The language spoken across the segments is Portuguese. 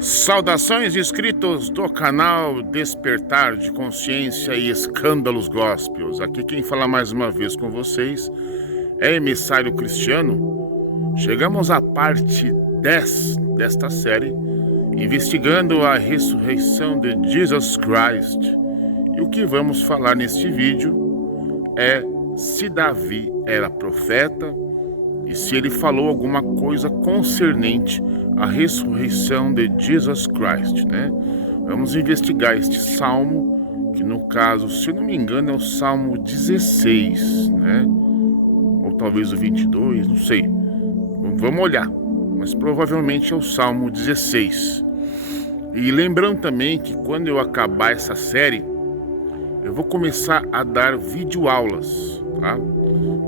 Saudações inscritos do canal Despertar de Consciência e Escândalos Gospels. Aqui quem fala mais uma vez com vocês é Emissário Cristiano. Chegamos à parte 10 desta série, investigando a ressurreição de Jesus Christ. E o que vamos falar neste vídeo é se Davi era profeta e se ele falou alguma coisa concernente à ressurreição de Jesus Christ, né? Vamos investigar este salmo, que no caso, se eu não me engano, é o Salmo 16, né? Ou talvez o 22, não sei. Vamos olhar, mas provavelmente é o Salmo 16. E lembrando também que quando eu acabar essa série, eu vou começar a dar videoaulas, tá?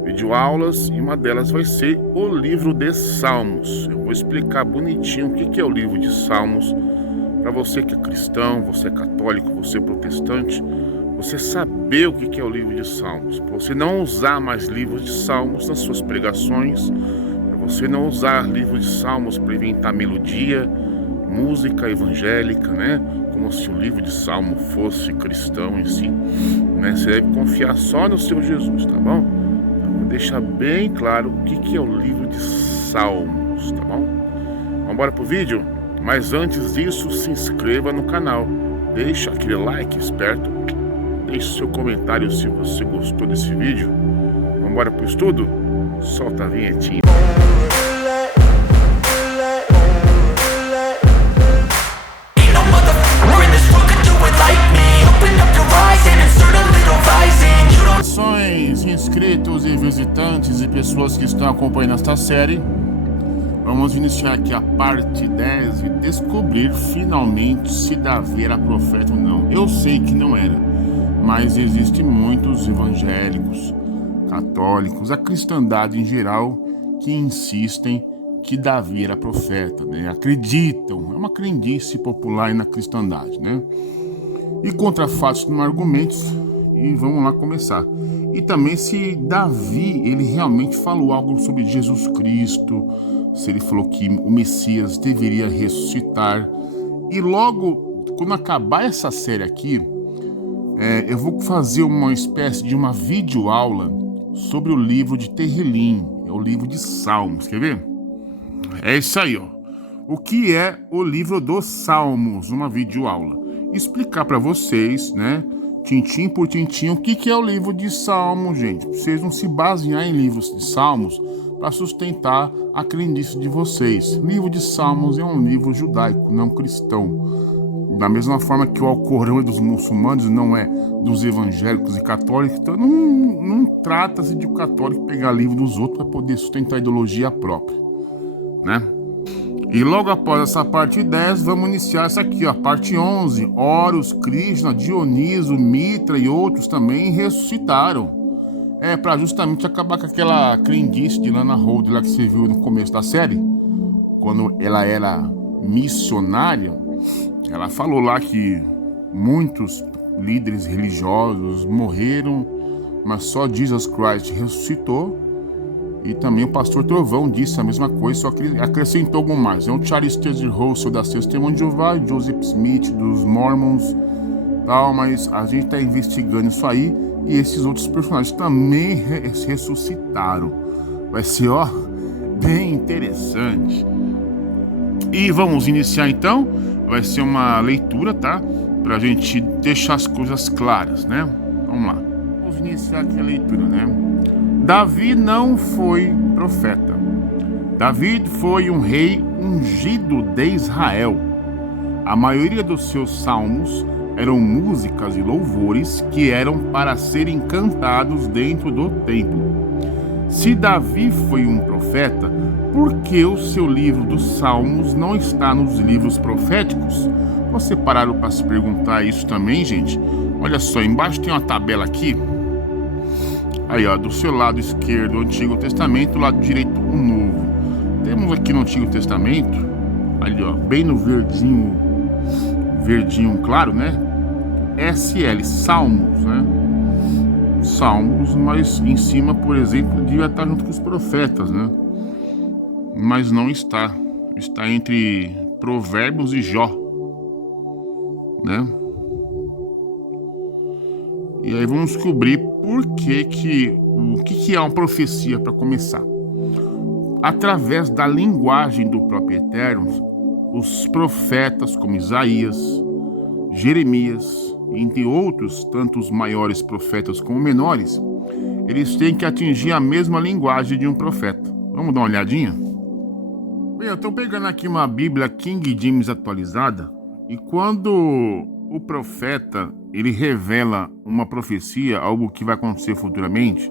Videoaulas, e uma delas vai ser o livro de Salmos. Eu vou explicar bonitinho o que é o livro de Salmos, para você que é cristão, você é católico, você é protestante, você saber o que é o livro de Salmos, para você não usar mais livros de Salmos nas suas pregações, para você não usar livros de Salmos para inventar melodia, música evangélica, né? Como se o livro de Salmo fosse cristão em si, né? Você deve confiar só no seu Jesus, tá bom? Então, vou deixar bem claro o que é o livro de Salmos, tá bom? Vamos embora pro vídeo? Mas antes disso, se inscreva no canal, deixa aquele like esperto, deixe seu comentário se você gostou desse vídeo. Vamos embora pro estudo? Solta a vinhetinha. Inscritos e visitantes e pessoas que estão acompanhando esta série, vamos iniciar aqui a parte 10 e descobrir finalmente se Davi era profeta ou não. Eu sei que não era, mas existem muitos evangélicos, católicos, a cristandade em geral, que insistem que Davi era profeta, né? Acreditam, é uma crendice popular na cristandade, né? E contra fatos não argumentos. E vamos lá começar. E também se Davi, ele realmente falou algo sobre Jesus Cristo, se ele falou que o Messias deveria ressuscitar. E logo, quando acabar essa série aqui, eu vou fazer uma espécie de uma videoaula sobre o livro de Tehillim, é o livro de Salmos, quer ver? É isso aí, ó. O que é o livro dos Salmos? Uma videoaula. Explicar para vocês, né? Tintim por tintim, o que é o livro de Salmos, gente? Vocês não se basear em livros de Salmos para sustentar a crendice de vocês. O livro de Salmos é um livro judaico, não cristão. Da mesma forma que o Alcorão é dos muçulmanos, não é dos evangélicos e católicos. Então não trata-se de o católico pegar livro dos outros para poder sustentar a ideologia própria, né? E logo após essa parte 10, vamos iniciar essa aqui, ó, parte 11. Horus, Krishna, Dioniso, Mitra e outros também ressuscitaram. Para justamente acabar com aquela crendice de Lana Holding lá que você viu no começo da série. Quando ela era missionária, ela falou lá que muitos líderes religiosos morreram, mas só Jesus Christ ressuscitou. E também o pastor Trovão disse a mesma coisa, só que ele acrescentou algo mais. É o Charles Taze Russell da Testemunho de Jeová, Joseph Smith dos Mormons, tal, mas a gente está investigando isso aí e esses outros personagens também ressuscitaram. Vai ser, ó, bem interessante. E vamos iniciar então. Vai ser uma leitura, tá? Pra gente deixar as coisas claras, né? Vamos lá. Vamos iniciar aqui a leitura, né? Davi não foi profeta. Davi foi um rei ungido de Israel. A maioria dos seus salmos eram músicas e louvores que eram para serem cantados dentro do templo. Se Davi foi um profeta, por que o seu livro dos salmos não está nos livros proféticos? Você pararam para se perguntar isso também, gente? Olha só, embaixo tem uma tabela aqui. Aí, ó, do seu lado esquerdo o Antigo Testamento, do lado direito o Novo. Temos aqui no Antigo Testamento, ali, ó, bem no verdinho claro, né? SL, Salmos, né? Salmos, mas em cima, por exemplo, devia estar junto com os profetas, né? Mas não está. Está entre Provérbios e Jó, né? E aí vamos descobrir o que é uma profecia para começar. Através da linguagem do próprio Eterno, os profetas como Isaías, Jeremias, entre outros, tanto os maiores profetas como menores, eles têm que atingir a mesma linguagem de um profeta. Vamos dar uma olhadinha? Bem, eu estou pegando aqui uma Bíblia King James atualizada, e quando o profeta ele revela uma profecia, algo que vai acontecer futuramente,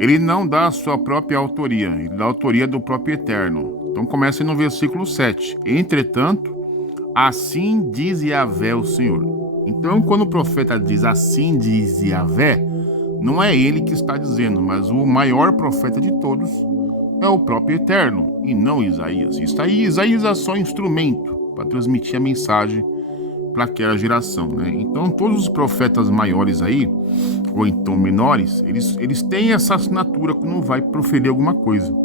ele não dá a sua própria autoria, ele dá a autoria do próprio Eterno. Então começa no versículo 7. Entretanto, assim diz Yahvé o Senhor. Então quando o profeta diz assim diz Yahvé, não é ele que está dizendo, mas o maior profeta de todos é o próprio Eterno, e não Isaías. Isaías é só instrumento para transmitir a mensagem para aquela geração, né? Então todos os profetas maiores aí, ou então menores, eles têm essa assinatura quando vai proferir alguma coisa.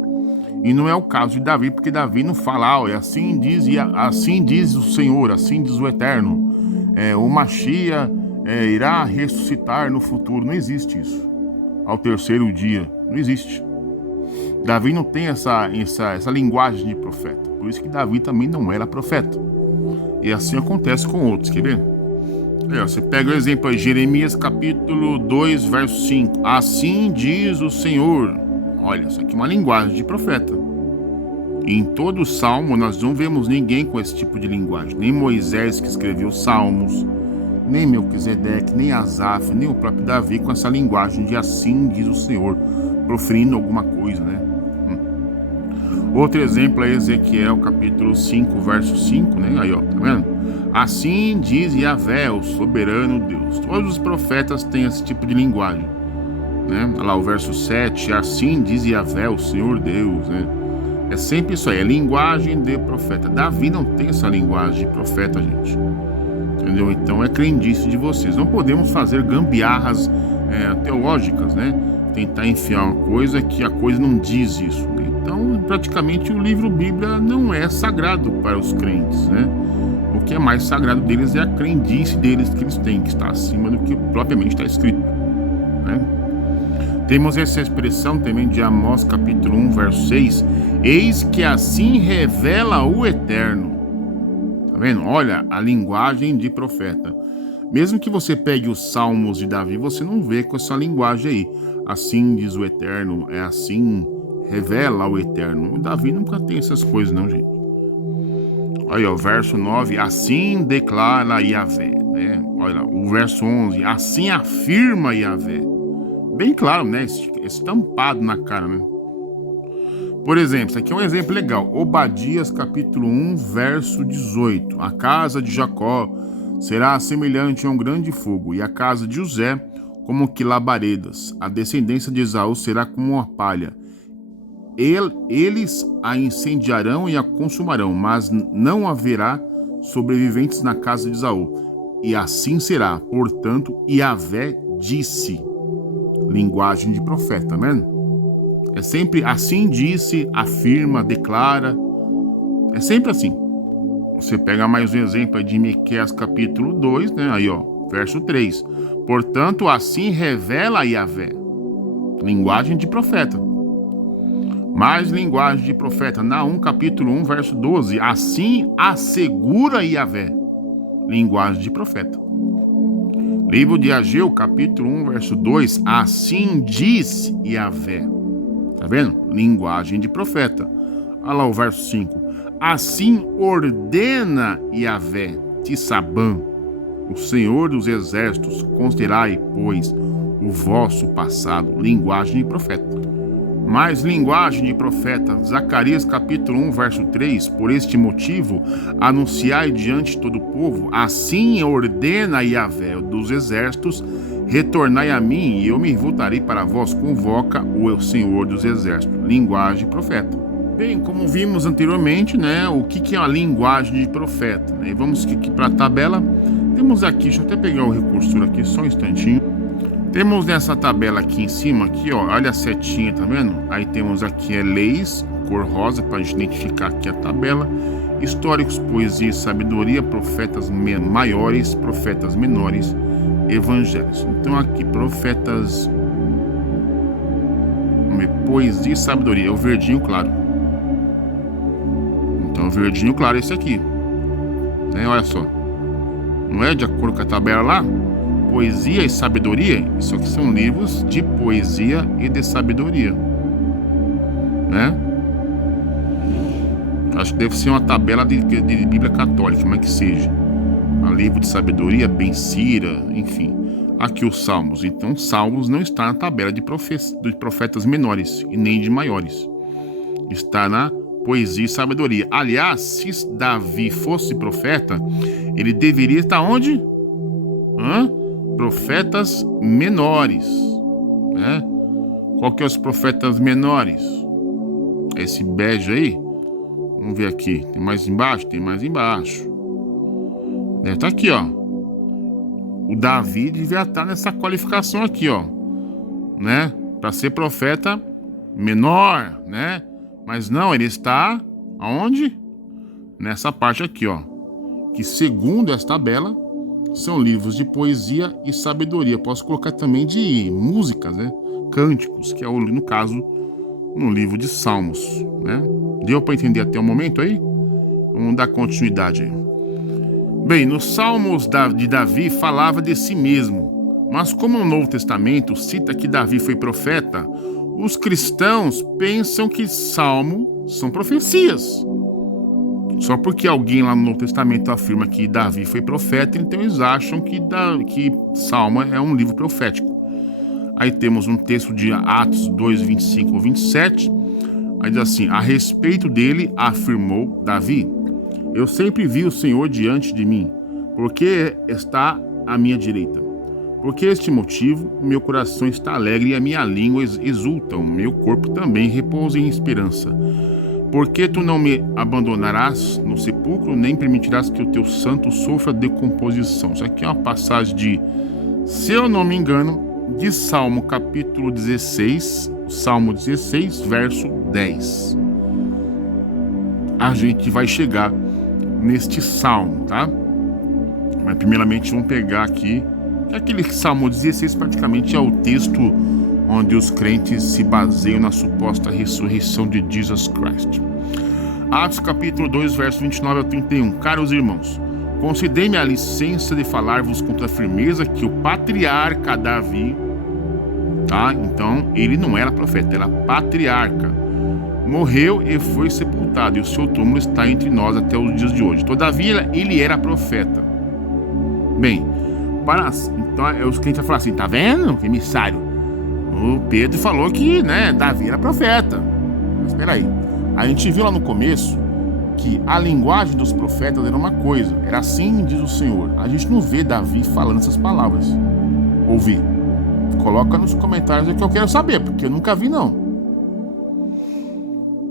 E não é o caso de Davi, porque Davi não fala, assim diz o Senhor, assim diz o Eterno, o Machia irá ressuscitar no futuro. Não existe isso. Ao terceiro dia, não existe. Davi não tem essa linguagem de profeta. Por isso que Davi também não era profeta. E assim acontece com outros, quer ver? Você pega o exemplo aí, Jeremias capítulo 2, verso 5. Assim diz o Senhor. Olha, isso aqui é uma linguagem de profeta. E em todo o Salmo nós não vemos ninguém com esse tipo de linguagem. Nem Moisés, que escreveu os Salmos, nem Melquisedeque, nem Asaf, nem o próprio Davi com essa linguagem de assim diz o Senhor, proferindo alguma coisa, né? Outro exemplo é Ezequiel capítulo 5, verso 5, né? Aí, ó, tá vendo? Assim diz Yahvé, o soberano Deus. Todos os profetas têm esse tipo de linguagem, né? Olha lá o verso 7, assim diz Yahvé, o Senhor Deus, né? É sempre isso aí, é linguagem de profeta. Davi não tem essa linguagem de profeta, gente. Entendeu? Então é crendice de vocês. Não podemos fazer gambiarras teológicas, né? Tentar enfiar uma coisa que a coisa não diz isso, né? Então, praticamente, o livro Bíblia não é sagrado para os crentes, né? O que é mais sagrado deles é a crendice deles que eles têm, que está acima do que propriamente está escrito, né? Temos essa expressão também de Amós capítulo 1, verso 6. Eis que assim revela o Eterno. Tá vendo? Olha, a linguagem de profeta. Mesmo que você pegue os Salmos de Davi, você não vê com essa linguagem aí. Assim diz o Eterno, é assim, revela o Eterno. O Davi nunca tem essas coisas, não, gente. Olha, o verso 9, assim declara Yahvé, né? Olha, o verso 11, assim afirma Yahvé. Bem claro, né? Estampado na cara, né? Por exemplo, isso aqui é um exemplo legal. Obadias capítulo 1, verso 18. A casa de Jacó será semelhante a um grande fogo, e a casa de José como que labaredas. A descendência de Esaú será como uma palha. Eles a incendiarão e a consumarão, mas não haverá sobreviventes na casa de Esaú. E assim será. Portanto, Yahvé disse. Linguagem de profeta, tá vendo? É sempre assim disse, afirma, declara. É sempre assim. Você pega mais um exemplo aí de Miqueias capítulo 2, né? Aí, ó, verso 3. Portanto, assim revela Yahvé. Linguagem de profeta. Mais linguagem de profeta. Naum capítulo 1, verso 12. Assim assegura Yahvé. Linguagem de profeta. Livro de Ageu, capítulo 1, verso 2. Assim diz Yahvé. Tá vendo? Linguagem de profeta. Olha lá o verso 5. Assim ordena Yahvé, Tissabã, o Senhor dos Exércitos, considerai, pois, o vosso passado. Linguagem de profeta. Mais linguagem de profeta. Zacarias capítulo 1, verso 3. Por este motivo, anunciai diante de todo o povo, assim ordena Yahvé dos exércitos, retornai a mim e eu me voltarei para vós, convoca o Senhor dos exércitos. Linguagem de profeta. Bem, como vimos anteriormente, né, o que é a linguagem de profeta, né? E vamos aqui para a tabela. Temos aqui, deixa eu até pegar o recursor aqui, só um instantinho. Temos nessa tabela aqui em cima, aqui, ó, olha a setinha, tá vendo? Aí temos aqui leis, cor rosa, para a gente identificar aqui a tabela. históricos, poesia e sabedoria, profetas maiores, profetas menores, evangelhos. Então aqui, profetas, poesia e sabedoria, é o verdinho claro. Então o verdinho claro é esse aqui, né? Olha só, não é de acordo com a tabela lá? Poesia e sabedoria, isso aqui são livros de poesia e de sabedoria, né? Acho que deve ser uma tabela de Bíblia católica, mas que seja. A livro de sabedoria, Ben Sira, enfim. Aqui os Salmos. Então, Salmos não está na tabela de profetas menores e nem de maiores. Está na poesia e sabedoria. Aliás, se Davi fosse profeta, ele deveria estar onde? Profetas menores, né? Qual que é os profetas menores? Esse bege aí. Vamos ver aqui. Tem mais embaixo? Tem mais embaixo. Deve estar aqui, ó. O Davi devia estar nessa qualificação aqui, ó, né? Para ser profeta menor, né? Mas não, ele está aonde? Nessa parte aqui, ó. Que segundo esta tabela, são livros de poesia e sabedoria. Posso colocar também de músicas, né? Cânticos, que é, no caso, no livro de Salmos, né? Deu para entender até o momento aí? Vamos dar continuidade aí. Bem, nos Salmos de Davi falava de si mesmo, mas como o Novo Testamento cita que Davi foi profeta, os cristãos pensam que Salmo são profecias. Só porque alguém lá no Novo Testamento afirma que Davi foi profeta, então eles acham que Salmo é um livro profético. Aí temos um texto de Atos 2, 25 ou 27, aí diz assim: a respeito dele afirmou Davi: eu sempre vi o Senhor diante de mim, porque está à minha direita. Por este motivo, o meu coração está alegre e a minha língua exulta, o meu corpo também repousa em esperança. Porque tu não me abandonarás no sepulcro, nem permitirás que o teu santo sofra decomposição. Isso aqui é uma passagem de, se eu não me engano, de Salmo capítulo 16, Salmo 16, verso 10. A gente vai chegar neste salmo, tá? Mas primeiramente vamos pegar aqui aquele Salmo 16, praticamente é o texto onde os crentes se baseiam na suposta ressurreição de Jesus Christ. Atos capítulo 2, verso 29 a 31. Caros irmãos, concedei-me a licença de falar-vos com toda firmeza que o patriarca Davi, tá? Então ele não era profeta, era patriarca, morreu e foi sepultado, e o seu túmulo está entre nós até os dias de hoje. Todavia, ele era profeta. Bem, então os crentes vão falar assim: tá vendo, emissário? O Pedro falou que, né, Davi era profeta. Mas espera aí. A gente viu lá no começo que a linguagem dos profetas era uma coisa. Era assim, diz o Senhor. A gente não vê Davi falando essas palavras. Ouvi. Coloca nos comentários o que eu quero saber, porque eu nunca vi, não.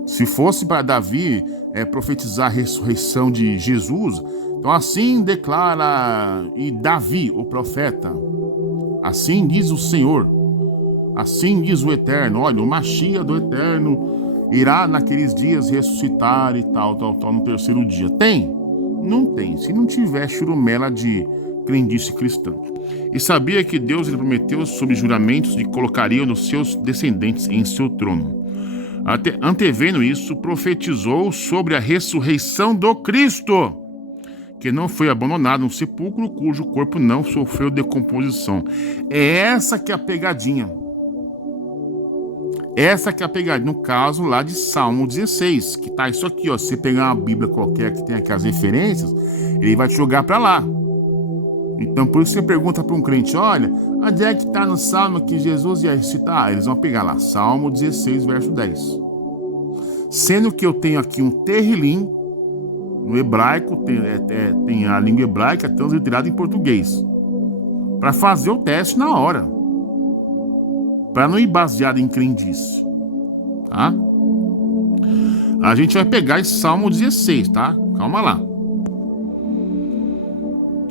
Se fosse para Davi profetizar a ressurreição de Jesus, então assim declara e Davi, o profeta, assim diz o Senhor, assim diz o Eterno, olha, o Mashiach do Eterno irá naqueles dias ressuscitar e tal, no terceiro dia. Tem? Não tem. Se não tiver churumela de crendice cristã. E sabia que Deus lhe prometeu sob juramentos de colocaria nos seus descendentes em seu trono. Antevendo isso, profetizou sobre a ressurreição do Cristo, que não foi abandonado no sepulcro, cujo corpo não sofreu decomposição. É essa que é a pegadinha. Essa que é a pegadinha, no caso lá de Salmo 16, que tá isso aqui, ó. Se você pegar uma Bíblia qualquer que tem aqui as referências, ele vai te jogar para lá. Então, por isso você pergunta para um crente: olha, onde é que está no Salmo que Jesus ia recitar? Eles vão pegar lá, Salmo 16, verso 10. Sendo que eu tenho aqui um terrilim, no hebraico, tem a língua hebraica transliterada em português, para fazer o teste na hora, para não ir baseado em crendice, tá? A gente vai pegar esse Salmo 16, tá? Calma lá.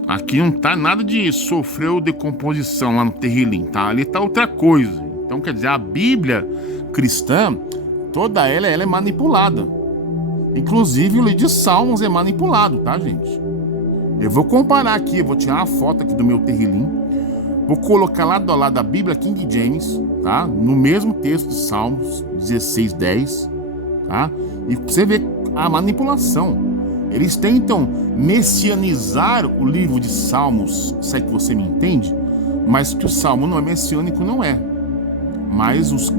Aqui não tá nada de sofreu decomposição lá no terrilim, tá? Ali tá outra coisa. Então, quer dizer, a Bíblia cristã, toda ela é manipulada. Inclusive o livro de Salmos é manipulado, tá, gente? Eu vou comparar aqui, eu vou tirar uma foto aqui do meu terrilim, vou colocar lado a lado a Bíblia King James, tá? No mesmo texto de Salmos 16:10, tá? E você vê a manipulação. Eles tentam messianizar o livro de Salmos, se é que você me entende, mas que o Salmo não é messiânico, não é. Mas os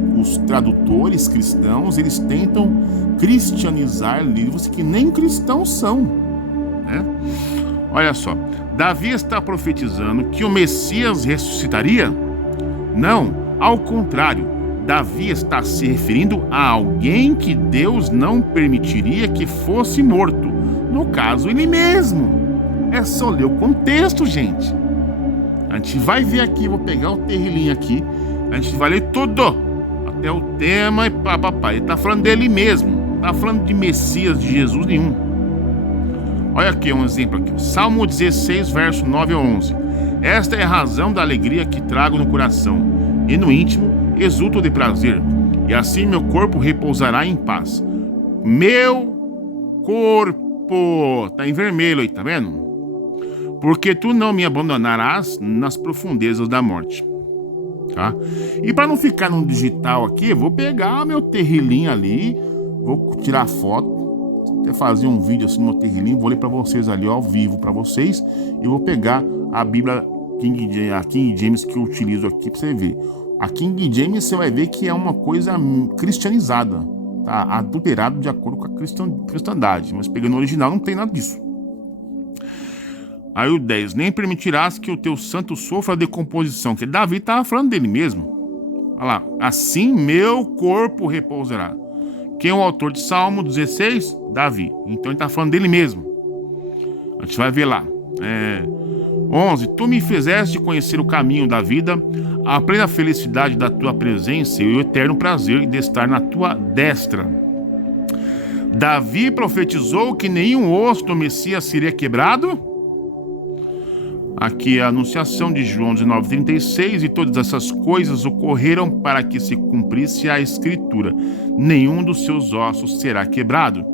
tradutores cristãos, eles tentam cristianizar livros que nem cristãos são, né? Olha só, Davi está profetizando que o Messias ressuscitaria? Não, ao contrário, Davi está se referindo a alguém que Deus não permitiria que fosse morto. No caso, ele mesmo. É só ler o contexto, gente. A gente vai ver aqui, vou pegar o terrilinho aqui, a gente vai ler tudo, até o tema e papapá. Ele está falando dele mesmo, não está falando de Messias, de Jesus nenhum. Olha aqui um exemplo aqui, Salmo 16, verso 9 a 11. Esta é a razão da alegria que trago no coração, e no íntimo exulto de prazer, e assim meu corpo repousará em paz. Meu corpo, tá em vermelho aí, tá vendo? Porque tu não me abandonarás nas profundezas da morte, tá? E para não ficar no digital aqui, eu vou pegar meu terrilinho ali, vou tirar foto, até fazer um vídeo assim no meu terrilinho, vou ler para vocês ali ao vivo para vocês, e vou pegar a Bíblia King James que eu utilizo aqui para você ver. A King James você vai ver que é uma coisa cristianizada, tá? Adulterado de acordo com a cristandade, mas pegando o original não tem nada disso. Aí o 10, nem permitirás que o teu santo sofra decomposição, que Davi estava falando dele mesmo. Olha lá, assim meu corpo repousará. Quem é o autor de Salmo 16? Davi. Então ele está falando dele mesmo. A gente vai ver lá. 11, tu me fizeste conhecer o caminho da vida, a plena felicidade da tua presença e o eterno prazer de estar na tua destra. Davi profetizou que nenhum osso do Messias seria quebrado. Aqui a anunciação de João 19:36, e todas essas coisas ocorreram para que se cumprisse a escritura. Nenhum dos seus ossos será quebrado.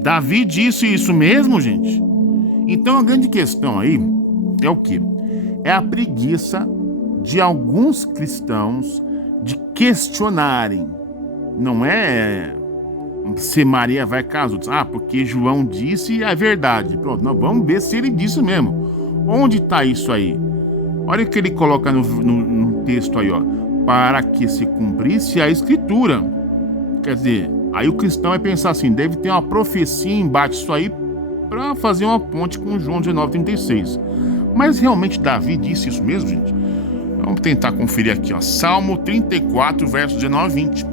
Davi disse isso mesmo, gente? Então a grande questão aí é o quê? É a preguiça de alguns cristãos de questionarem. Não é se Maria vai casar. Porque João disse e é verdade. Pronto, nós vamos ver se ele disse mesmo. Onde está isso aí? Olha o que ele coloca no texto aí, ó. Para que se cumprisse a escritura. Quer dizer, aí o cristão vai pensar assim, deve ter uma profecia embaixo disso aí para fazer uma ponte com João 19:36. Mas realmente Davi disse isso mesmo, gente? Vamos tentar conferir aqui, ó. Salmo 34, versos 19 e 20.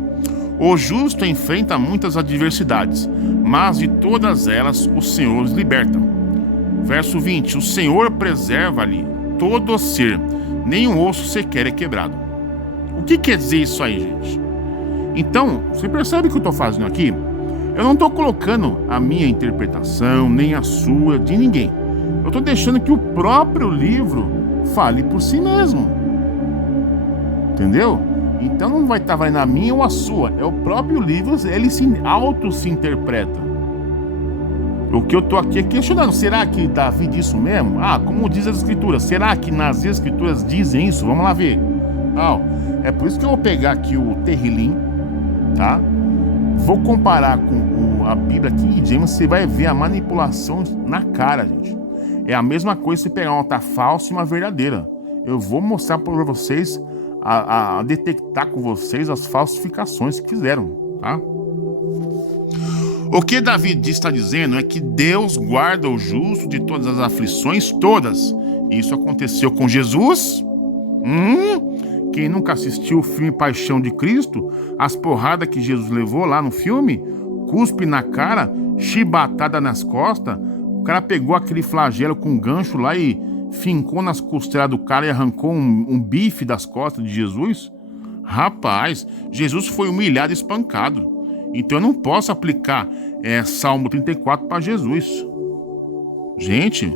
O justo enfrenta muitas adversidades, mas de todas elas o Senhor os liberta. Verso 20, o Senhor preserva-lhe todo o ser, nenhum osso sequer é quebrado. O que quer dizer isso aí, gente? Então, você percebe o que eu estou fazendo aqui? Eu não estou colocando a minha interpretação, nem a sua, de ninguém. Eu estou deixando que o próprio livro fale por si mesmo. Entendeu? Então não vai estar valendo a minha ou a sua. É o próprio livro, ele se interpreta. O que eu estou aqui é questionando. Será que Davi disse isso mesmo? Como diz as escrituras. Será que nas escrituras dizem isso? Vamos lá ver. É por isso que eu vou pegar aqui o terrilim, tá? Vou comparar com a Bíblia King James. Você vai ver a manipulação na cara, gente. É a mesma coisa se pegar uma nota falsa e uma verdadeira. Eu vou mostrar para vocês, a detectar com vocês as falsificações que fizeram, tá? O que Davi está dizendo é que Deus guarda o justo de todas as aflições, todas. Isso aconteceu com Jesus. Quem nunca assistiu o filme Paixão de Cristo, as porradas que Jesus levou lá no filme, cuspe na cara, chibatada nas costas, o cara pegou aquele flagelo com um gancho lá e fincou nas costelas do cara e arrancou um bife das costas de Jesus. Rapaz, Jesus foi humilhado e espancado. Então eu não posso aplicar Salmo 34 para Jesus. Gente,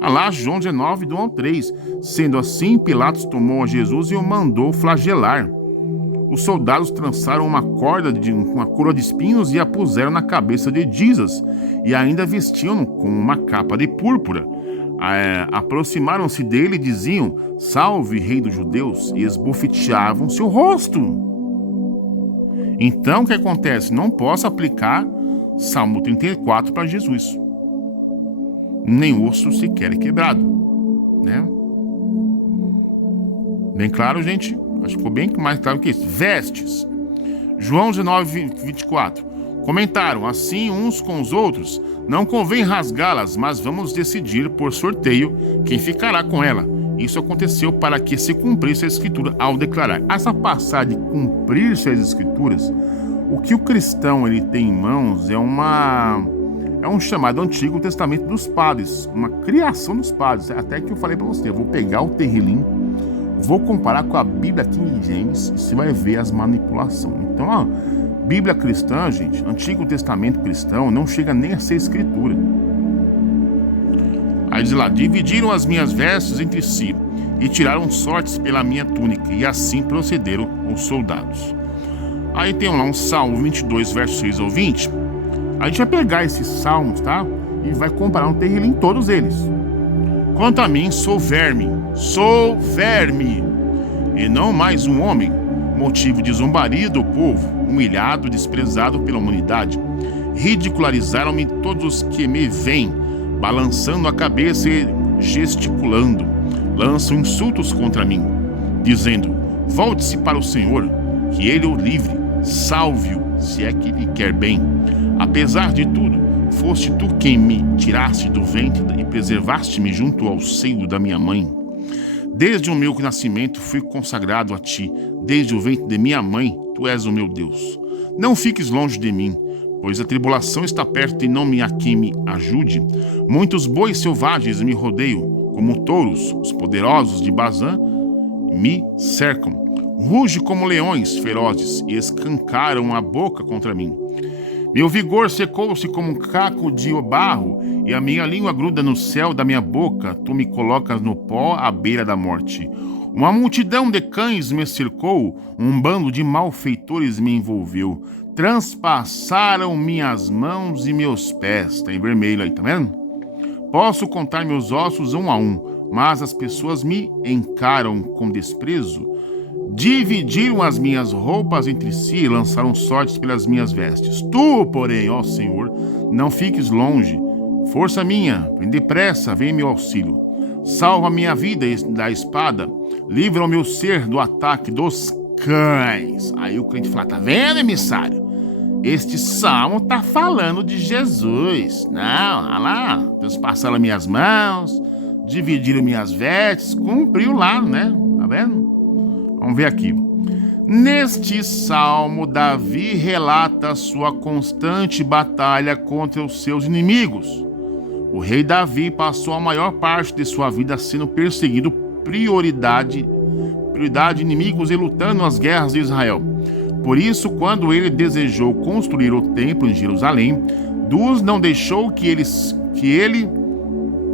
lá João 19, do 1 ao 3. Sendo assim, Pilatos tomou a Jesus e o mandou flagelar. os soldados trançaram uma corda de uma coroa de espinhos e a puseram na cabeça de Jesus, e ainda vestiam-no com uma capa de púrpura. Aproximaram-se dele e diziam: Salve, rei dos judeus, e esbofeteavam seu rosto. Então o que acontece? Não posso aplicar Salmo 34 para Jesus. Nem osso sequer é quebrado, né? Bem claro, gente? Acho que ficou bem mais claro que isso. Vestes. João 19, 24. Comentaram: assim uns com os outros, não convém rasgá-las, mas vamos decidir por sorteio quem ficará com ela. Isso aconteceu para que se cumprisse a Escritura ao declarar. Essa passagem de cumprir-se as Escrituras, o que o cristão ele tem em mãos é um chamado Antigo Testamento dos padres, uma criação dos padres. Até que eu falei para você, eu vou pegar o Terrilim, vou comparar com a Bíblia King James e você vai ver as manipulações. Então, a Bíblia cristã, gente, Antigo Testamento cristão, não chega nem a ser escritura. Aí diz lá: dividiram as minhas vestes entre si e tiraram sortes pela minha túnica, e assim procederam os soldados. Aí tem lá um Salmo 22, versos 6 ao 20. A gente vai pegar esses salmos, tá? E vai comparar um Terrilim todos eles. Quanto a mim, sou verme, e não mais um homem, motivo de zombaria do povo, humilhado, desprezado pela humanidade. Ridicularizaram-me todos os que me veem, balançando a cabeça e gesticulando. Lançam insultos contra mim, dizendo: volte-se para o Senhor, que ele o livre, salve-o, se é que lhe quer bem. Apesar de tudo, foste tu quem me tiraste do ventre e preservaste-me junto ao seio da minha mãe. Desde o meu nascimento fui consagrado a ti, desde o ventre de minha mãe, tu és o meu Deus. Não fiques longe de mim, pois a tribulação está perto e não há quem me ajude. Muitos bois selvagens me rodeiam, como touros, os poderosos de Bazã me cercam. Ruge como leões ferozes e escancaram a boca contra mim. Meu vigor secou-se como um caco de barro, e a minha língua gruda no céu da minha boca. Tu me colocas no pó à beira da morte. Uma multidão de cães me cercou, um bando de malfeitores me envolveu. Transpassaram minhas mãos e meus pés. Tá em vermelho aí, tá vendo? Posso contar meus ossos um a um, mas as pessoas me encaram com desprezo. Dividiram as minhas roupas entre si e lançaram sortes pelas minhas vestes. Tu, porém, ó Senhor, não fiques longe. Força minha, vem depressa, vem meu auxílio. Salva minha vida da espada, livra o meu ser do ataque dos cães. Aí o crente fala: tá vendo, emissário? Este salmo tá falando de Jesus. Não, olha lá, Deus passaram minhas mãos, dividiram minhas vestes, cumpriu lá, né? Tá vendo? Vamos ver aqui. Neste salmo, Davi relata sua constante batalha contra os seus inimigos. O rei Davi passou a maior parte de sua vida sendo perseguido, prioridade inimigos e lutando nas guerras de Israel. Por isso, quando ele desejou construir o templo em Jerusalém, Deus não deixou que ele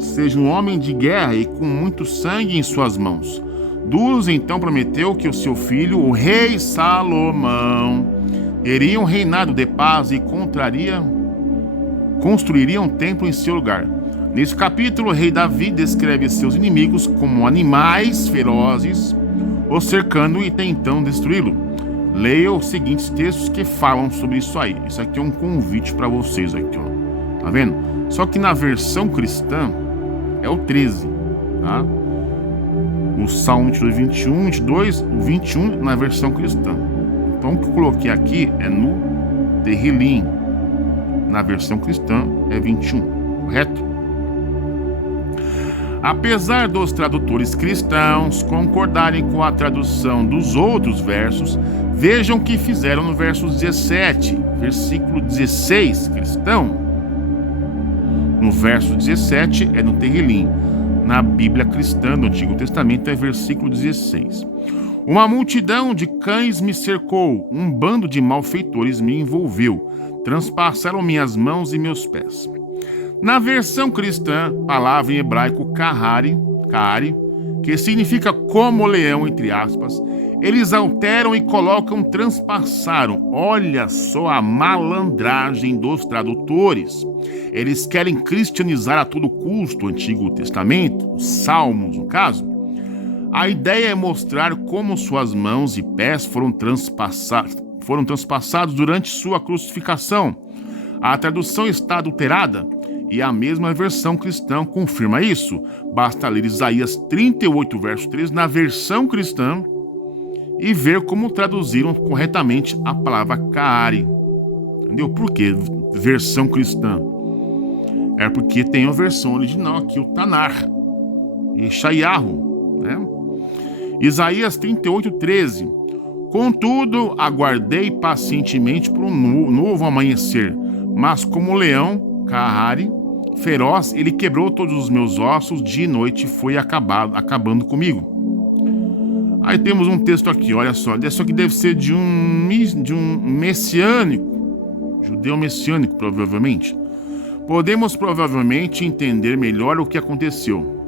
seja um homem de guerra e com muito sangue em suas mãos. Deus então prometeu que o seu filho, o rei Salomão, teria um reinado de paz e construiria um templo em seu lugar. Nesse capítulo, o rei Davi descreve seus inimigos como animais ferozes, o cercando e tentando destruí-lo. Leia os seguintes textos que falam sobre isso aí. Isso aqui é um convite para vocês aqui, ó. Tá vendo? Só que na versão cristã é o 13, tá? O Salmo 22, 21, 22, o 21 na versão cristã. Então o que eu coloquei aqui é no Terrilim. Na versão cristã é 21, correto? Apesar dos tradutores cristãos concordarem com a tradução dos outros versos, vejam o que fizeram no verso 17, versículo 16, cristão. No verso 17 é no Terrilim. Na Bíblia cristã do Antigo Testamento é versículo 16. Uma multidão de cães me cercou, um bando de malfeitores me envolveu, transpassaram minhas mãos e meus pés. Na versão cristã, palavra em hebraico kahari, que significa como leão, entre aspas, Eles alteram e colocam transpassaram. Olha só a malandragem dos tradutores. Eles querem cristianizar a todo custo o Antigo Testamento, os Salmos, no caso. A ideia é mostrar como suas mãos e pés foram transpassados durante sua crucificação. A tradução está adulterada e a mesma versão cristã confirma isso. Basta ler Isaías 38, verso 3, na versão cristã, e ver como traduziram corretamente a palavra Kaari. Entendeu? Por que versão cristã? É porque tem a versão original aqui, o Tanar, Yeshayahu, né? Isaías 38, 13. Contudo, aguardei pacientemente por um novo amanhecer, mas como leão, Kaari, feroz, ele quebrou todos os meus ossos, de noite foi acabando comigo. Aí temos um texto aqui, olha só. Isso aqui deve ser de um messiânico, judeu messiânico, provavelmente. Podemos provavelmente entender melhor o que aconteceu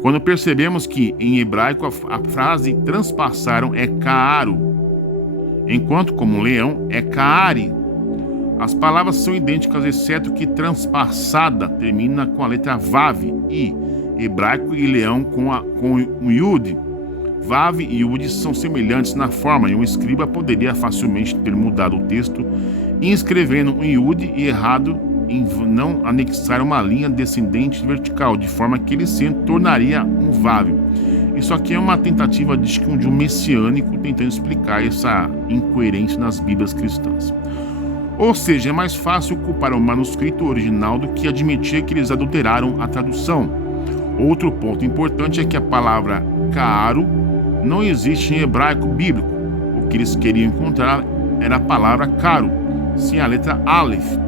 quando percebemos que, em hebraico, a frase transpassaram é Kaaru, enquanto como leão é Kaari. As palavras são idênticas, exceto que transpassada termina com a letra Vav, e hebraico e leão com um Yud. Vav e Yud são semelhantes na forma, e um escriba poderia facilmente ter mudado o texto, escrevendo um Yud e errado em não anexar uma linha descendente vertical, de forma que ele se tornaria um Vav. Isso aqui é uma tentativa de um messiânico tentando explicar essa incoerência nas Bíblias cristãs. Ou seja, é mais fácil culpar o manuscrito original do que admitir que eles adulteraram a tradução. Outro ponto importante é que a palavra Kaaru não existe em hebraico bíblico. O que eles queriam encontrar era a palavra Karo, sem a letra Aleph,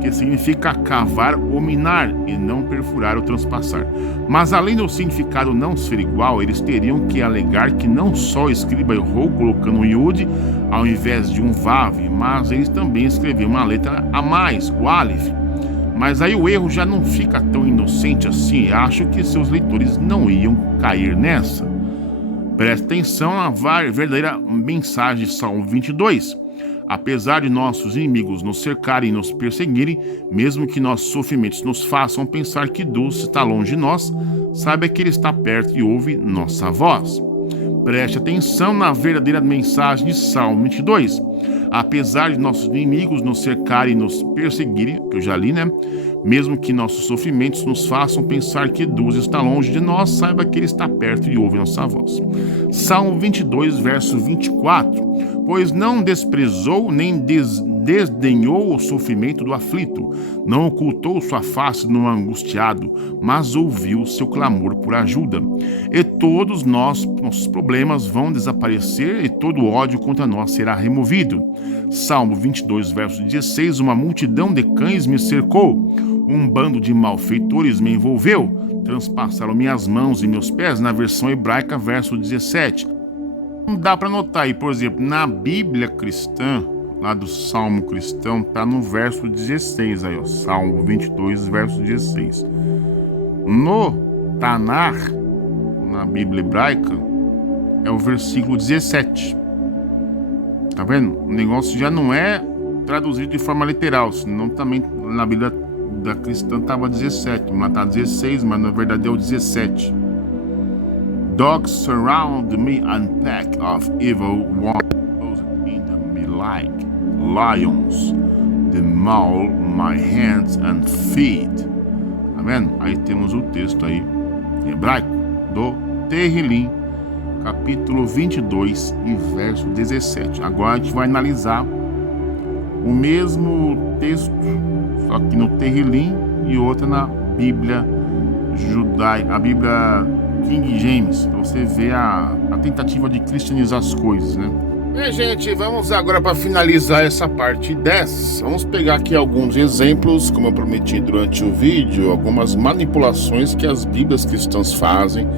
que significa cavar ou minar, e não perfurar ou transpassar. Mas além do significado não ser igual, eles teriam que alegar que não só o escriba errou colocando um Yud ao invés de um Vav, mas eles também escreveram uma letra a mais, o Aleph. Mas aí o erro já não fica tão inocente assim, e acho que seus leitores não iam cair nessa. Preste atenção na verdadeira mensagem de Salmo 22. Apesar de nossos inimigos nos cercarem e nos perseguirem, mesmo que nossos sofrimentos nos façam pensar que Deus está longe de nós, saiba que Ele está perto e ouve nossa voz. Preste atenção na verdadeira mensagem de Salmo 22. Apesar de nossos inimigos nos cercarem e nos perseguirem, que eu já li, né? Mesmo que nossos sofrimentos nos façam pensar que Deus está longe de nós, saiba que Ele está perto e ouve nossa voz. Salmo 22, verso 24. Pois não desprezou nem desdenhou o sofrimento do aflito, não ocultou sua face no angustiado, mas ouviu seu clamor por ajuda. E todos nossos problemas vão desaparecer e todo ódio contra nós será removido. Salmo 22, verso 16. Uma multidão de cães me cercou, um bando de malfeitores me envolveu, transpassaram minhas mãos e meus pés, na versão hebraica, verso 17. Não dá para notar aí, por exemplo, na Bíblia cristã, lá do Salmo cristão, tá no verso 16 aí, ó, Salmo 22, verso 16. No Tanar, na Bíblia hebraica, é o versículo 17. Tá vendo? O negócio já não é traduzido de forma literal, senão também na Bíblia da cristã tava 17, mas tá 16, mas na verdade é o 17. Dogs surround me and pack of evil ones in me like lions. They maul my hands and feet. Tá vendo? Aí temos o texto aí em hebraico do Tehillim, capítulo 22 e verso 17. Agora a gente vai analisar o mesmo texto, só que no Tehillim e outra na Bíblia judaica, a Bíblia King James, pra você ver a tentativa de cristianizar as coisas, né? Gente, vamos agora para finalizar essa parte 10. Vamos pegar aqui alguns exemplos, como eu prometi durante o vídeo, algumas manipulações que as Bíblias cristãs fazem,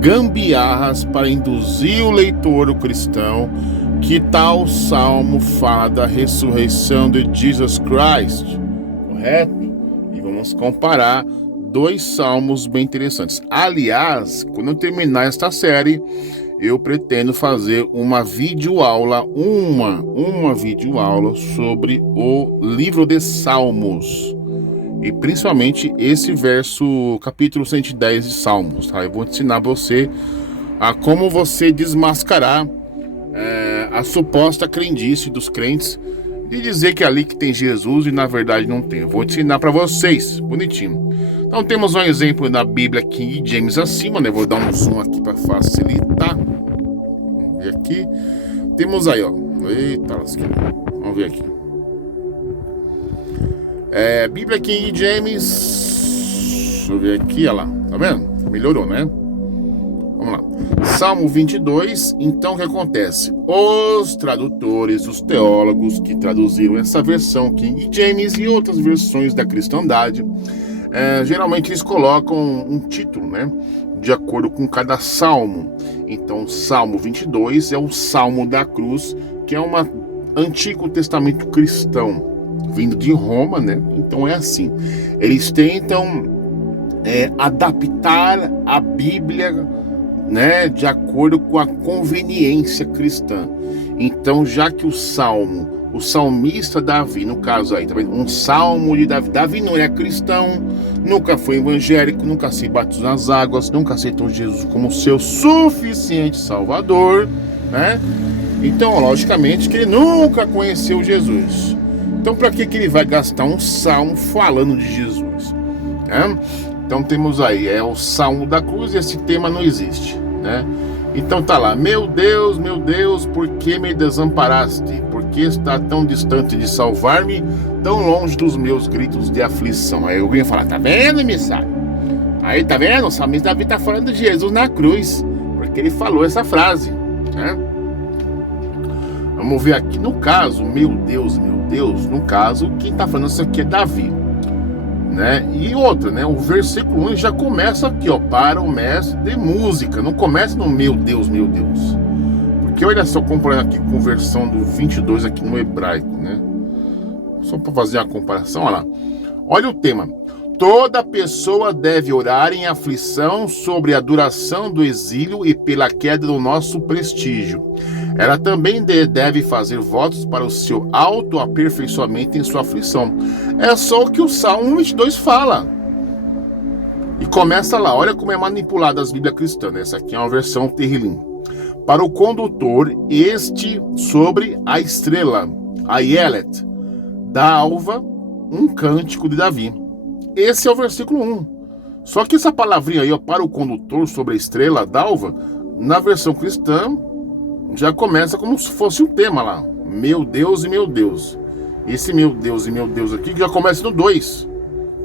gambiarras para induzir o leitor, o cristão, que tal salmo fala da ressurreição de Jesus Christ, correto? E vamos comparar dois salmos bem interessantes. Aliás, quando eu terminar esta série, eu pretendo fazer uma videoaula, uma videoaula sobre o livro de Salmos. E principalmente esse verso, capítulo 110 de Salmos, tá? Eu vou ensinar você a como você desmascarar a suposta crendice dos crentes de dizer que é ali que tem Jesus e na verdade não tem. Eu vou ensinar para vocês, bonitinho. Então temos um exemplo na Bíblia King James acima, né? Vou dar um zoom aqui para facilitar. Vamos ver aqui. Temos aí, ó. Eita, lasqueira. Vamos ver aqui. Bíblia King James. Deixa eu ver aqui, olha lá. Tá vendo? Melhorou, né? Vamos lá. Salmo 22. Então o que acontece? Os tradutores, os teólogos que traduziram essa versão King James e outras versões da cristandade, geralmente eles colocam um título, né? De acordo com cada salmo. Então, Salmo 22 é o Salmo da Cruz, que é um Antigo Testamento cristão, vindo de Roma, né? Então é assim. Eles tentam adaptar a Bíblia, né, de acordo com a conveniência cristã. Então, já que o salmista Davi, no caso aí, tá vendo? Um salmo de Davi. Davi não é cristão, nunca foi evangélico, nunca se batizou nas águas, nunca aceitou Jesus como seu suficiente salvador, né? Então, logicamente, que ele nunca conheceu Jesus. Então, para que ele vai gastar um salmo falando de Jesus, né? Então temos aí, o Salmo da Cruz, e esse tema não existe, né? Então tá lá, meu Deus, por que me desamparaste? Por que está tão distante de salvar-me, tão longe dos meus gritos de aflição? Aí alguém fala, tá vendo, emissário? Aí, tá vendo? O salmista Davi tá falando de Jesus na cruz, porque ele falou essa frase, né? Vamos ver aqui, no caso, meu Deus, no caso, quem tá falando isso aqui é Davi, né? E outra, né? O versículo 1 já começa aqui, ó, para o mestre de música, não começa no meu Deus. Porque olha só, comparando aqui com a versão do 22 aqui no hebraico, né? Só para fazer uma comparação, olha lá. Olha o tema. Toda pessoa deve orar em aflição sobre a duração do exílio e pela queda do nosso prestígio. Ela também deve fazer votos para o seu autoaperfeiçoamento em sua aflição. É só o que o Salmo 22 fala. E começa lá, olha como é manipulada as Bíblias cristãs. Essa aqui é uma versão Terrilim. Para o condutor, este sobre a estrela, a Yelet, da alva, um cântico de Davi. Esse é o versículo 1. Só que essa palavrinha aí, ó, para o condutor sobre a estrela d'alva, na versão cristã, já começa como se fosse um tema lá. Meu Deus e meu Deus. Esse meu Deus e meu Deus aqui já começa no 2.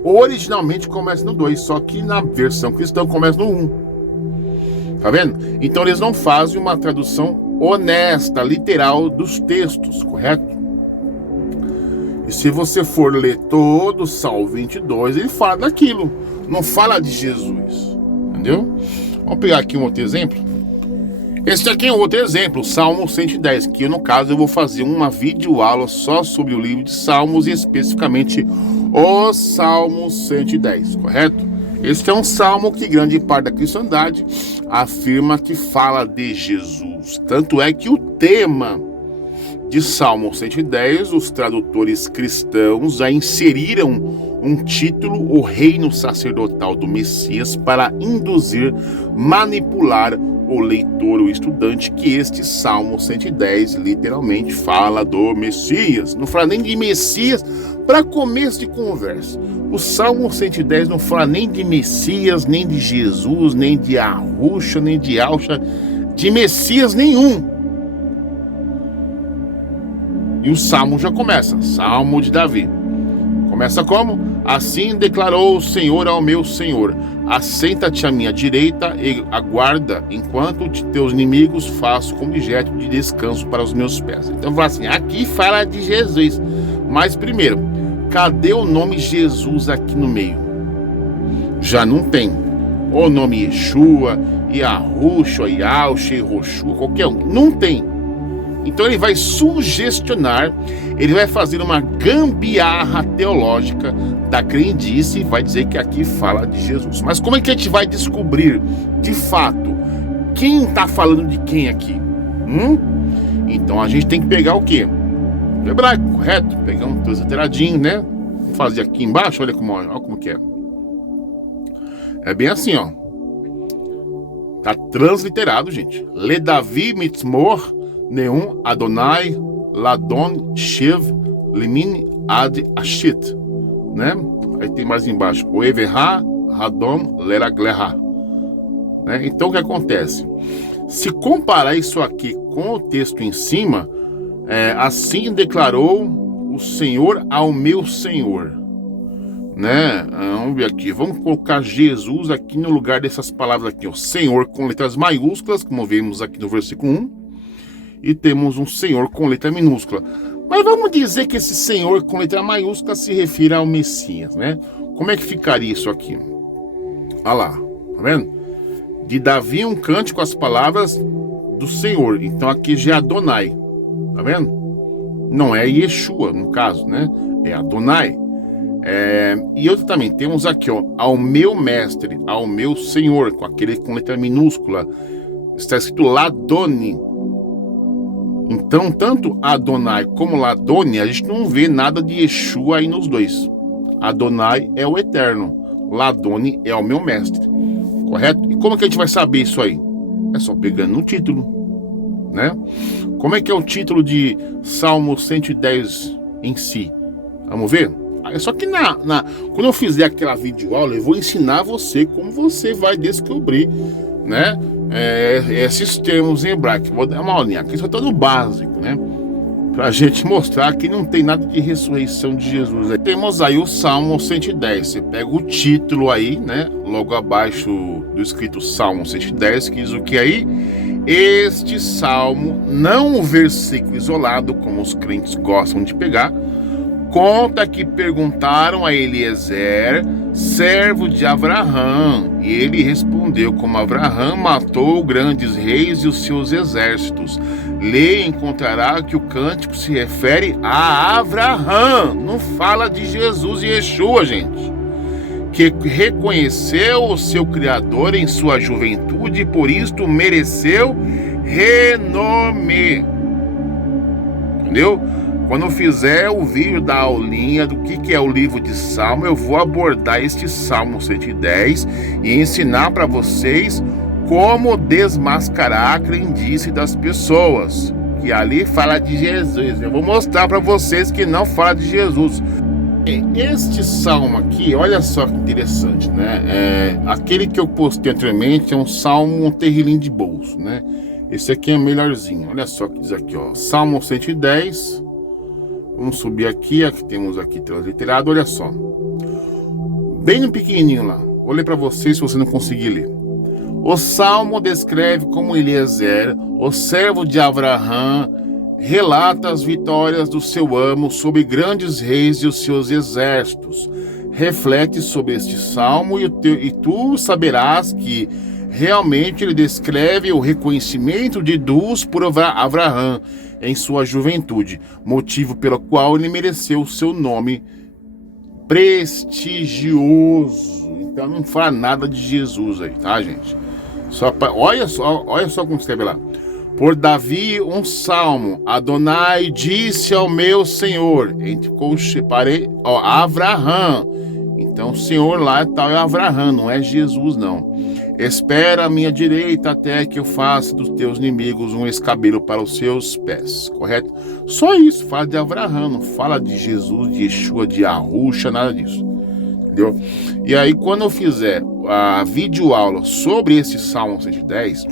Originalmente começa no 2, só que na versão cristã começa no 1. Tá vendo? Então eles não fazem uma tradução honesta, literal dos textos, correto? E se você for ler todo o Salmo 22, ele fala daquilo, não fala de Jesus, entendeu? Vamos pegar aqui um outro exemplo. Esse aqui é um outro exemplo, o Salmo 110, que no caso eu vou fazer uma videoaula só sobre o livro de Salmos e especificamente o Salmo 110, correto? Este é um salmo que grande parte da cristandade afirma que fala de Jesus. Tanto é que o tema de Salmo 110, os tradutores cristãos já inseriram um título, o reino sacerdotal do Messias, para induzir, manipular o leitor, o estudante, que este Salmo 110 literalmente fala do Messias. Não fala nem de Messias para começo de conversa. O Salmo 110 não fala nem de Messias, nem de Jesus, nem de Arruxa, nem de Alxa, de Messias nenhum. E o Salmo já começa, Salmo de Davi. Começa como? Assim declarou o Senhor ao meu Senhor: assenta-te à minha direita e aguarda, enquanto teus inimigos faço como objeto de descanso para os meus pés. Então fala assim, aqui fala de Jesus. Mas primeiro, cadê o nome Jesus aqui no meio? Já não tem. O nome Yeshua, Yahushua, Yahshua, Roshua, qualquer um. Não tem. Então ele vai sugestionar, ele vai fazer uma gambiarra teológica da crendice e vai dizer que aqui fala de Jesus. Mas como é que a gente vai descobrir, de fato, quem está falando de quem aqui? Então a gente tem que pegar o quê? O hebraico, correto? Pegar um transliteradinho, né? Vou fazer aqui embaixo, olha como que é. É bem assim, ó. Tá transliterado, gente. Le Davi mitzmor neum Adonai ladon shiv limin ad ashit, né? Aí tem mais embaixo. O everha radom leragleha, né? Então o que acontece? Se comparar isso aqui com o texto em cima, assim declarou o Senhor ao meu Senhor, né? Vamos ver aqui, vamos colocar Jesus aqui no lugar dessas palavras aqui, ó. Senhor com letras maiúsculas, como vemos aqui no versículo 1, e temos um Senhor com letra minúscula. Mas vamos dizer que esse Senhor com letra maiúscula se refira ao Messias, né? Como é que ficaria isso aqui? Olha lá, tá vendo? De Davi um cântico com as palavras do Senhor. Então aqui já é Adonai, tá vendo? Não é Yeshua, no caso, né? É Adonai. E outro também, temos aqui, ó, ao meu mestre, ao meu Senhor, com aquele com letra minúscula. Está escrito Ladoni. Então, tanto Adonai como Ladoni, a gente não vê nada de Yeshua aí nos dois. Adonai é o eterno, Ladoni é o meu mestre, correto? E como que a gente vai saber isso aí? É só pegando no título, né? Como é que é o título de Salmo 110 em si? Vamos ver? É só que quando eu fizer aquela videoaula, eu vou ensinar você como você vai descobrir, né? Esses termos em hebraico. Vou dar uma aulinha aqui, só todo básico, né? Pra gente mostrar que não tem nada de ressurreição de Jesus. Temos aí o Salmo 110. Você pega o título aí, né? Logo abaixo do escrito Salmo 110, que diz o que aí? Este salmo, não um versículo isolado, como os crentes gostam de pegar, conta que perguntaram a Eliezer, servo de Abraão, e ele respondeu: como Abraão matou grandes reis e os seus exércitos. Lê e encontrará que o cântico se refere a Abraão, não fala de Jesus e Yeshua, gente, que reconheceu o seu Criador em sua juventude e por isto mereceu renome. Entendeu? Quando eu fizer o vídeo da aulinha do que é o livro de Salmo, eu vou abordar este Salmo 110 e ensinar para vocês como desmascarar a crendice das pessoas, que ali fala de Jesus. Eu vou mostrar para vocês que não fala de Jesus. Este salmo aqui, olha só que interessante, né? Aquele que eu postei anteriormente é um salmo, um terrilim de bolso, né? Esse aqui é o melhorzinho. Olha só o que diz aqui, ó. Salmo 110. Vamos subir aqui temos aqui transliterado, olha só. Bem no pequenininho lá. Vou ler para vocês se você não conseguir ler. O salmo descreve como Eliezer, o servo de Abraão, relata as vitórias do seu amo sobre grandes reis e os seus exércitos. Reflete sobre este salmo e tu saberás que realmente ele descreve o reconhecimento de Deus por Abraão em sua juventude, motivo pelo qual ele mereceu o seu nome prestigioso. Então não fala nada de Jesus aí, tá, gente? Olha só como escreve lá. Por Davi um salmo. Adonai disse ao meu Senhor. Abraão. Então o Senhor lá é Abraão, não é Jesus não. Espera à minha direita até que eu faça dos teus inimigos um escabelo para os seus pés. Correto? Só isso, fala de Abraão, não fala de Jesus, de Yeshua, de Arusha, nada disso. Entendeu? E aí quando eu fizer a videoaula sobre esse Salmo 110,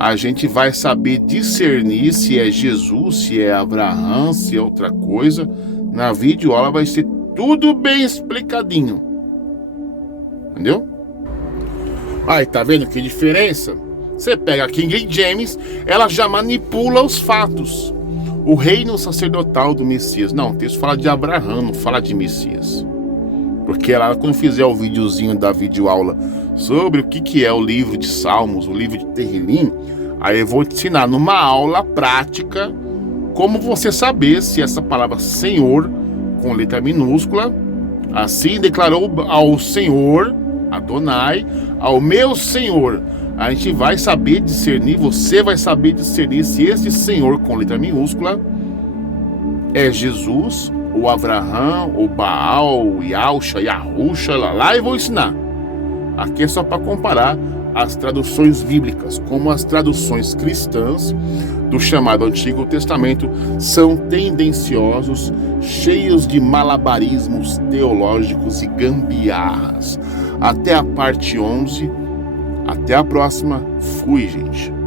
a gente vai saber discernir se é Jesus, se é Abraão, se é outra coisa. Na videoaula vai ser tudo bem explicadinho. Entendeu? Aí, tá vendo que diferença? Você pega a King James, ela já manipula os fatos. O reino sacerdotal do Messias. Não, o texto fala de Abraão, não fala de Messias. Porque ela, quando fizer o videozinho da videoaula sobre o que é o livro de Salmos, o livro de Terrilim, aí eu vou te ensinar numa aula prática como você saber se essa palavra Senhor, com letra minúscula, assim declarou ao Senhor, Adonai, ao meu Senhor, A gente vai saber discernir, você vai saber discernir se esse Senhor com letra minúscula é Jesus, ou Abraão, ou Baal, ou Yahusha, Yahusha, lá eu vou ensinar. Aqui é só para comparar as traduções bíblicas, como as traduções cristãs do chamado Antigo Testamento são tendenciosos, cheios de malabarismos teológicos e gambiarras. Até a parte 11, até a próxima, fui, gente.